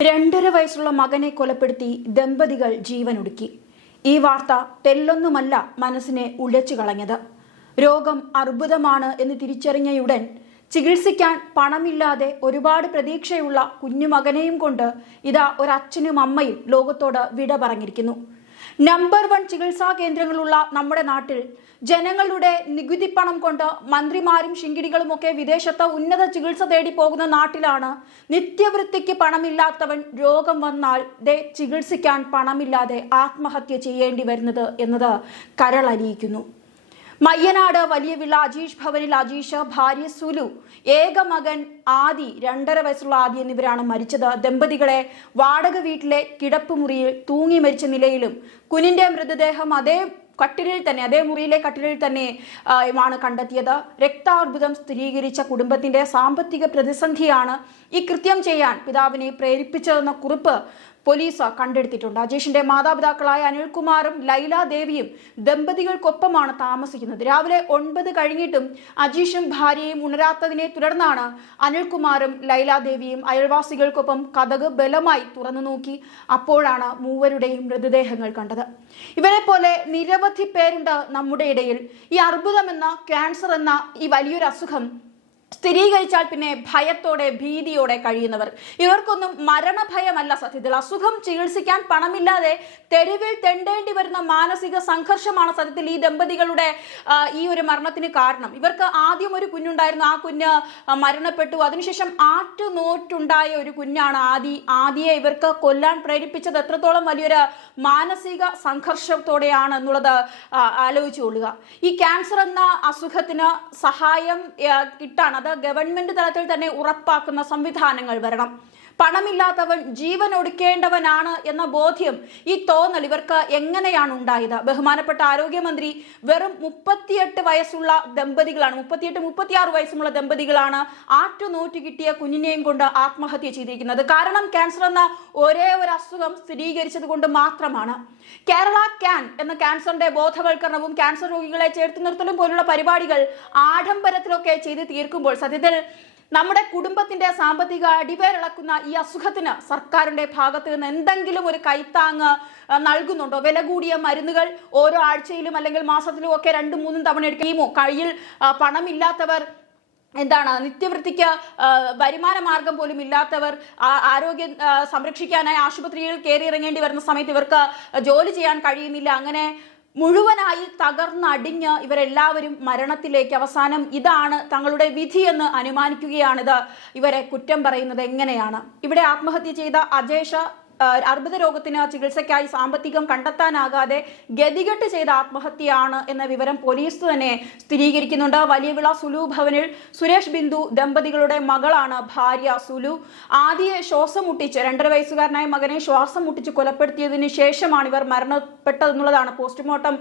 2.5 വയസ്സുള്ള മകനെ കൊലപ്പെടുത്തി ദമ്പതികൾ ജീവനൊടുക്കി. ഈ വാർത്ത തെല്ലൊന്നുമല്ല മനസ്സിനെ ഉലച്ചു കളഞ്ഞത്. രോഗം അർബുദമാണ് എന്ന് തിരിച്ചറിഞ്ഞയുടൻ ചികിത്സിക്കാൻ പണമില്ലാതെ ഒരുപാട് പ്രതീക്ഷയുള്ള കുഞ്ഞുമകനെയും കൊണ്ട് ഇതാ ഒരച്ഛനും അമ്മയും ലോകത്തോട് വിട പറഞ്ഞിരിക്കുന്നു. നമ്പർ 1 ചികിത്സാ കേന്ദ്രങ്ങളുള്ള നമ്മുടെ നാട്ടിൽ ജനങ്ങളുടെ നികുതി പണം കൊണ്ട് മന്ത്രിമാരും ശിങ്കിടികളുമൊക്കെ വിദേശത്ത് ഉന്നത ചികിത്സ തേടി പോകുന്ന നാട്ടിലാണ് നിത്യവൃത്തിക്ക് പണമില്ലാത്തവൻ രോഗം വന്നാൽ ചികിത്സിക്കാൻ പണമില്ലാതെ ആത്മഹത്യ ചെയ്യേണ്ടി വരുന്നത് എന്നത് കരളലിയിക്കുന്നു. മയ്യനാട് വലിയ വിള അജീഷ് ഭവനിൽ അജീഷ്, ഭാര്യ സുലു, ഏക മകൻ ആദി, 2.5 വയസ്സുള്ള ആദി എന്നിവരാണ് മരിച്ചത്. ദമ്പതികളെ വാടക വീട്ടിലെ കിടപ്പുമുറിയിൽ തൂങ്ങി മരിച്ച നിലയിലും കുഞ്ഞിന്റെ മൃതദേഹം അതേ മുറിയിലെ കട്ടിലിൽ തന്നെ ആണ് കണ്ടെത്തിയത്. രക്താർബുദം സ്ഥിരീകരിച്ച കുടുംബത്തിന്റെ സാമ്പത്തിക പ്രതിസന്ധിയാണ് ഈ കൃത്യം ചെയ്യാൻ പിതാവിനെ പ്രേരിപ്പിച്ചതെന്ന കുറിപ്പ് പോലീസ് കണ്ടെടുത്തിട്ടുണ്ട്. അജീഷിന്റെ മാതാപിതാക്കളായ അനിൽകുമാറും ലൈല ദേവിയും ദമ്പതികൾക്കൊപ്പമാണ് താമസിക്കുന്നത്. രാവിലെ 9 കഴിഞ്ഞിട്ടും അജീഷും ഭാര്യയും ഉണരാത്തതിനെ തുടർന്നാണ് അനിൽകുമാറും ലൈല ദേവിയും അയൽവാസികൾക്കൊപ്പം കതക് ബലമായി തുറന്നു നോക്കി. അപ്പോഴാണ് മൂവരുടെയും മൃതദേഹങ്ങൾ കണ്ടത്. ഇവരെ പോലെ നിരവധി പേരുണ്ട് നമ്മുടെ ഇടയിൽ. ഈ അർബുദം എന്ന ക്യാൻസർ എന്ന ഈ വലിയൊരു അസുഖം സ്ഥിരീകരിച്ചാൽ പിന്നെ ഭയത്തോടെ ഭീതിയോടെ കഴിയുന്നവർ. ഇവർക്കൊന്നും മരണഭയമല്ല സത്യത്തിൽ. അസുഖം ചികിത്സിക്കാൻ പണമില്ലാതെ തെരുവിൽ തെണ്ടേണ്ടി വരുന്ന മാനസിക സംഘർഷമാണ് സത്യത്തിൽ ഈ ദമ്പതികളുടെ ഈ ഒരു മരണത്തിന് കാരണം. ഇവർക്ക് ആദ്യം ഒരു കുഞ്ഞുണ്ടായിരുന്നു, ആ കുഞ്ഞ് മരണപ്പെട്ടു. അതിനുശേഷം ആറ്റുനോറ്റുണ്ടായ ഒരു കുഞ്ഞാണ് ആദി. ആദിയെ ഇവർക്ക് കൊല്ലാൻ പ്രേരിപ്പിച്ചത് എത്രത്തോളം വലിയൊരു മാനസിക സംഘർഷത്തോടെയാണ് എന്നുള്ളത് ആലോചിച്ചു കൊള്ളുക. ഈ ക്യാൻസർ എന്ന അസുഖത്തിന് സഹായം കിട്ടാൻ അത് ഗവൺമെന്റ് തലത്തിൽ തന്നെ ഉറപ്പാക്കുന്ന സംവിധാനങ്ങൾ വരണം. പണമില്ലാത്തവൻ ജീവൻ ഒടുക്കേണ്ടവനാണ് എന്ന ബോധ്യം, ഈ തോന്നൽ ഇവർക്ക് എങ്ങനെയാണ് ഉണ്ടായത്? ബഹുമാനപ്പെട്ട ആരോഗ്യമന്ത്രി വെറും 38 വയസ്സുള്ള ദമ്പതികളാണ്, 36 വയസ്സുള്ള ദമ്പതികളാണ് ആറ്റുനോറ്റ് കിട്ടിയ കുഞ്ഞിനെയും കൊണ്ട് ആത്മഹത്യ ചെയ്തിരിക്കുന്നത്. കാരണം ക്യാൻസർ എന്ന ഒരേ ഒരു അസുഖം സ്ഥിരീകരിച്ചത് കൊണ്ട് മാത്രമാണ്. കേരള ക്യാൻ എന്ന ക്യാൻസറിന്റെ ബോധവൽക്കരണവും ക്യാൻസർ രോഗികളെ ചേർത്ത് നിർത്തലും പോലുള്ള പരിപാടികൾ ആഡംബരത്തിലൊക്കെ ചെയ്ത് തീർക്കുമ്പോൾ സത്യത്തിൽ നമ്മുടെ കുടുംബത്തിന്റെ സാമ്പത്തിക അടിവേരിളക്കുന്ന ഈ അസുഖത്തിന് സർക്കാരിന്റെ ഭാഗത്ത് നിന്ന് എന്തെങ്കിലും ഒരു കൈത്താങ്ങ് നൽകുന്നുണ്ടോ? വില കൂടിയ മരുന്നുകൾ ഓരോ ആഴ്ചയിലും അല്ലെങ്കിൽ മാസത്തിലും ഒക്കെ 2-3 തവണ എടുക്കുകയുമോ? കയ്യിൽ പണമില്ലാത്തവർ, നിത്യവൃത്തിക്ക് വരുമാന മാർഗം പോലും ഇല്ലാത്തവർ, ആരോഗ്യം സംരക്ഷിക്കാനായി ആശുപത്രിയിൽ കയറി ഇറങ്ങേണ്ടി വരുന്ന സമയത്ത് ഇവർക്ക് ജോലി ചെയ്യാൻ കഴിയുന്നില്ല. അങ്ങനെ മുഴുവനായി തകർന്നടിഞ്ഞ് ഇവരെല്ലാവരും മരണത്തിലേക്ക്, അവസാനം ഇതാണ് തങ്ങളുടെ വിധിയെന്ന് അനുമാനിക്കുകയാണിത്. ഇവരെ കുറ്റം പറയുന്നത് എങ്ങനെയാണ്? ഇവിടെ ആത്മഹത്യ ചെയ്ത അജേഷ അർബുദ രോഗത്തിന് ചികിത്സയ്ക്കായി സാമ്പത്തികം കണ്ടെത്താനാകാതെ ഗതികെട്ട് ചെയ്ത ആത്മഹത്യയാണ് എന്ന വിവരം പോലീസ് തന്നെ സ്ഥിരീകരിക്കുന്നുണ്ട്. വലിയ വിള സുലു ഭവനിൽ സുരേഷ് ബിന്ദു ദമ്പതികളുടെ മകളാണ് ഭാര്യ സുലു. ആദ്യം ശ്വാസം മുട്ടിച്ച് 2.5 വയസ്സുകാരനായ മകനെ ശ്വാസം മുട്ടിച്ച് കൊലപ്പെടുത്തിയതിന് ശേഷമാണ് ഇവർ മരണപ്പെട്ടതെന്നുള്ളതാണ് പോസ്റ്റ്മോർട്ടം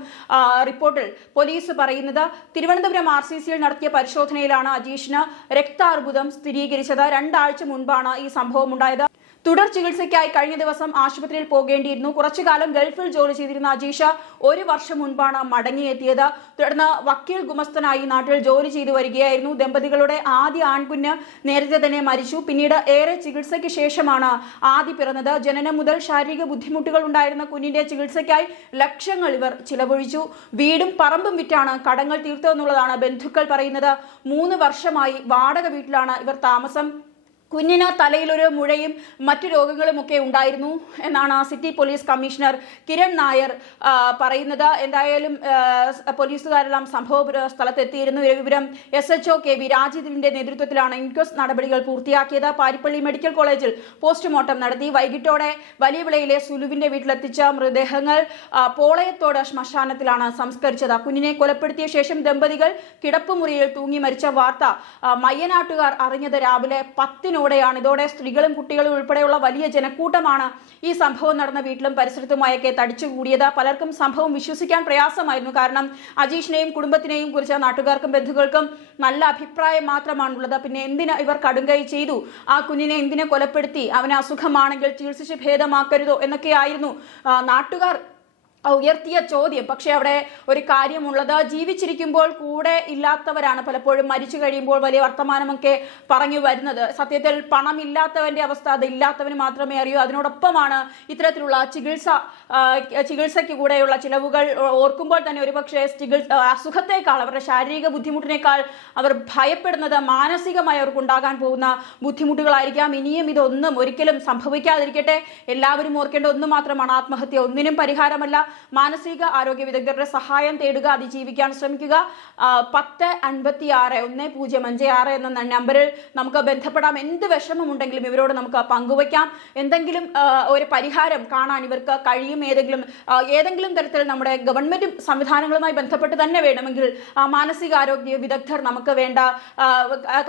റിപ്പോർട്ടിൽ പോലീസ് പറയുന്നത്. തിരുവനന്തപുരം RCCയിൽ നടത്തിയ പരിശോധനയിലാണ് അജീഷിന് രക്താർബുദം സ്ഥിരീകരിച്ചത്. 2 ആഴ്ച മുൻപാണ് ഈ സംഭവം ഉണ്ടായത്. തുടർ ചികിത്സയ്ക്കായി കഴിഞ്ഞ ദിവസം ആശുപത്രിയിൽ പോകേണ്ടിയിരുന്നു. കുറച്ചുകാലം ഗൾഫിൽ ജോലി ചെയ്തിരുന്ന അജീഷ 1 വർഷം മുൻപാണ് മടങ്ങിയെത്തിയത്. തുടർന്ന് വക്കീൽ ഗുമസ്തനായി നാട്ടിൽ ജോലി ചെയ്തു വരികയായിരുന്നു. ദമ്പതികളുടെ ആദ്യ ആൺകുഞ്ഞ് നേരത്തെ തന്നെ മരിച്ചു. പിന്നീട് ഏറെ ചികിത്സയ്ക്ക് ശേഷമാണ് ആദി പിറന്നത്. ജനനം മുതൽ ശാരീരിക ബുദ്ധിമുട്ടുകൾ ഉണ്ടായിരുന്ന കുഞ്ഞിന്റെ ചികിത്സയ്ക്കായി ലക്ഷങ്ങൾ ഇവർ ചിലവഴിച്ചു. വീടും പറമ്പും വിറ്റാണ് കടങ്ങൾ തീർത്തതെന്നുള്ളതാണ് ബന്ധുക്കൾ പറയുന്നത്. 3 വർഷമായി വാടക വീട്ടിലാണ് ഇവർ താമസം. കുഞ്ഞിന് തലയിലൊരു മുഴയും മറ്റു രോഗങ്ങളുമൊക്കെ ഉണ്ടായിരുന്നു എന്നാണ് city police commissioner Kiran Nair പറയുന്നത്. എന്തായാലും പോലീസുകാരെല്ലാം സംഭവ സ്ഥലത്തെത്തിയിരുന്നു. വിവരം SHO KV രാജീവിന്റെ നേതൃത്വത്തിലാണ് ഇൻക്വസ്റ്റ് നടപടികൾ പൂർത്തിയാക്കിയത്. പാരിപ്പള്ളി മെഡിക്കൽ കോളേജിൽ പോസ്റ്റ്മോർട്ടം നടത്തി. വൈകിട്ടോടെ വലിയ വിളയിലെ സുലുവിന്റെ വീട്ടിലെത്തിച്ച മൃതദേഹങ്ങൾ പോളയത്തോട് ശ്മശാനത്തിലാണ് സംസ്കരിച്ചത്. കുഞ്ഞിനെ കൊലപ്പെടുത്തിയ ശേഷം ദമ്പതികൾ കിടപ്പുമുറിയിൽ തൂങ്ങി മരിച്ച വാർത്ത മയ്യനാട്ടുകാർ അറിഞ്ഞത് രാവിലെ 10 ഇതോടെ സ്ത്രീകളും കുട്ടികളും ഉൾപ്പെടെയുള്ള വലിയ ജനക്കൂട്ടമാണ് ഈ സംഭവം നടന്ന വീട്ടിലും പരിസരത്തുമായൊക്കെ തടിച്ചുകൂടിയത്. പലർക്കും സംഭവം വിശ്വസിക്കാൻ പ്രയാസമായിരുന്നു. കാരണം അജീഷിനെയും കുടുംബത്തിനെയും കുറിച്ച് നാട്ടുകാർക്കും ബന്ധുക്കൾക്കും നല്ല അഭിപ്രായം മാത്രമാണുള്ളത്. പിന്നെ എന്തിന് ഇവർ കടുങ്കൈ ചെയ്തു? ആ കുഞ്ഞിനെ എന്തിനെ കൊലപ്പെടുത്തി? അവന് അസുഖമാണെങ്കിൽ ചികിത്സിച്ച് ഭേദമാക്കരുതോ എന്നൊക്കെയായിരുന്നു നാട്ടുകാർ ഉയർത്തിയ ചോദ്യം. പക്ഷെ അവിടെ ഒരു കാര്യമുള്ളത്, ജീവിച്ചിരിക്കുമ്പോൾ കൂടെ ഇല്ലാത്തവരാണ് പലപ്പോഴും മരിച്ചു കഴിയുമ്പോൾ വലിയ വർത്തമാനമൊക്കെ പറഞ്ഞു വരുന്നത്. സത്യത്തിൽ പണം ഇല്ലാത്തവന്റെ അവസ്ഥ അത് ഇല്ലാത്തവന് മാത്രമേ അറിയൂ. അതിനോടൊപ്പമാണ് ഇത്തരത്തിലുള്ള ചികിത്സയ്ക്ക് കൂടെയുള്ള ചിലവുകൾ ഓർക്കുമ്പോൾ തന്നെ ഒരുപക്ഷെ അസുഖത്തെക്കാൾ, അവരുടെ ശാരീരിക ബുദ്ധിമുട്ടിനേക്കാൾ അവർ ഭയപ്പെടുന്നത് മാനസികമായി അവർക്ക് ഉണ്ടാകാൻ പോകുന്ന ബുദ്ധിമുട്ടുകളായിരിക്കാം. ഇനിയും ഇതൊന്നും ഒരിക്കലും സംഭവിക്കാതിരിക്കട്ടെ. എല്ലാവരും ഓർക്കേണ്ട ഒന്ന് മാത്രമാണ്, ആത്മഹത്യ ഒന്നിനും പരിഹാരമല്ല. മാനസിക ആരോഗ്യ വിദഗ്ധരുടെ സഹായം തേടുക, അതിജീവിക്കാൻ ശ്രമിക്കുക. 1056 1056 എന്ന നമ്പറിൽ നമുക്ക് ബന്ധപ്പെടാം. എന്ത് വിഷമമുണ്ടെങ്കിലും ഇവരോട് നമുക്ക് പങ്കുവയ്ക്കാം. എന്തെങ്കിലും ഒരു പരിഹാരം കാണാൻ ഇവർക്ക് കഴിയും. ഏതെങ്കിലും തരത്തിൽ നമ്മുടെ ഗവൺമെന്റ് സംവിധാനങ്ങളുമായി ബന്ധപ്പെട്ട് തന്നെ വേണമെങ്കിൽ മാനസികാരോഗ്യ വിദഗ്ധർ നമുക്ക് വേണ്ട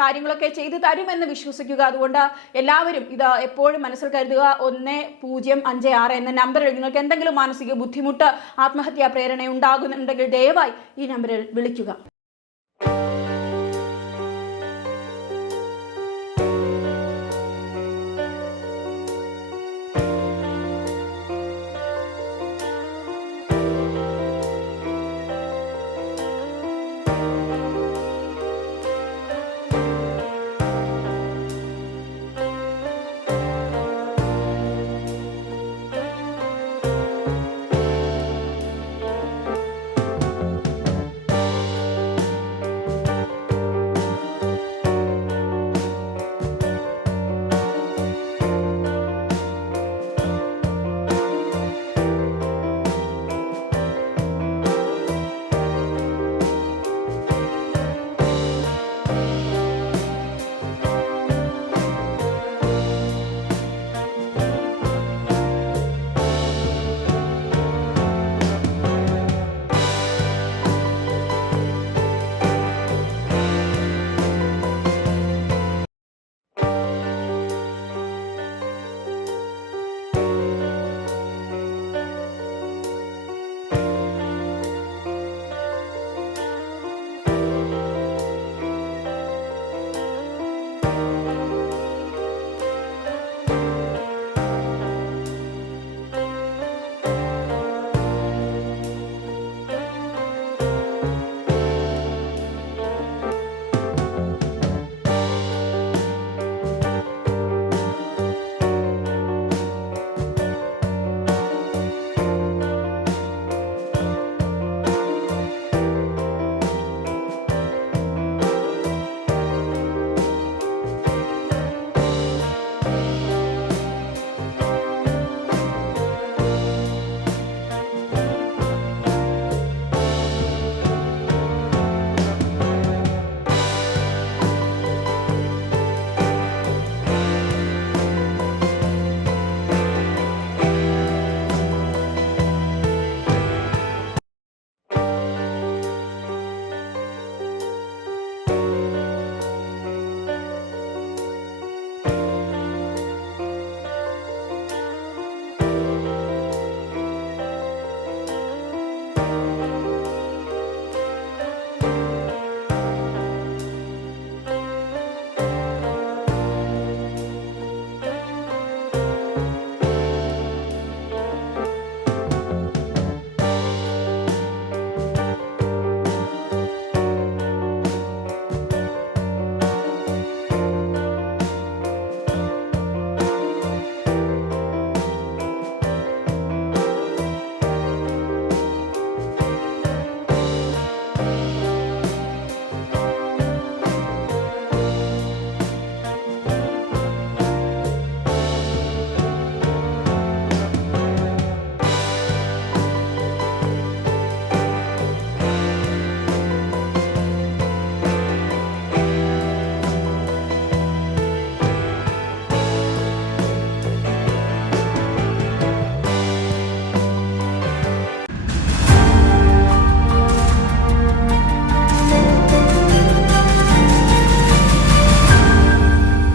കാര്യങ്ങളൊക്കെ ചെയ്തു തരുമെന്ന് വിശ്വസിക്കുക. അതുകൊണ്ട് എല്ലാവരും ഇത് എപ്പോഴും മനസ്സിൽ കരുതുക. 1056 എന്ന നമ്പറിൽ നിങ്ങൾക്ക് എന്തെങ്കിലും മാനസിക ബുദ്ധിമുട്ട്, ആത്മഹത്യാ പ്രേരണ ഉണ്ടാകുന്നുണ്ടെങ്കിൽ ദയവായി ഈ നമ്പറിൽ വിളിക്കുക.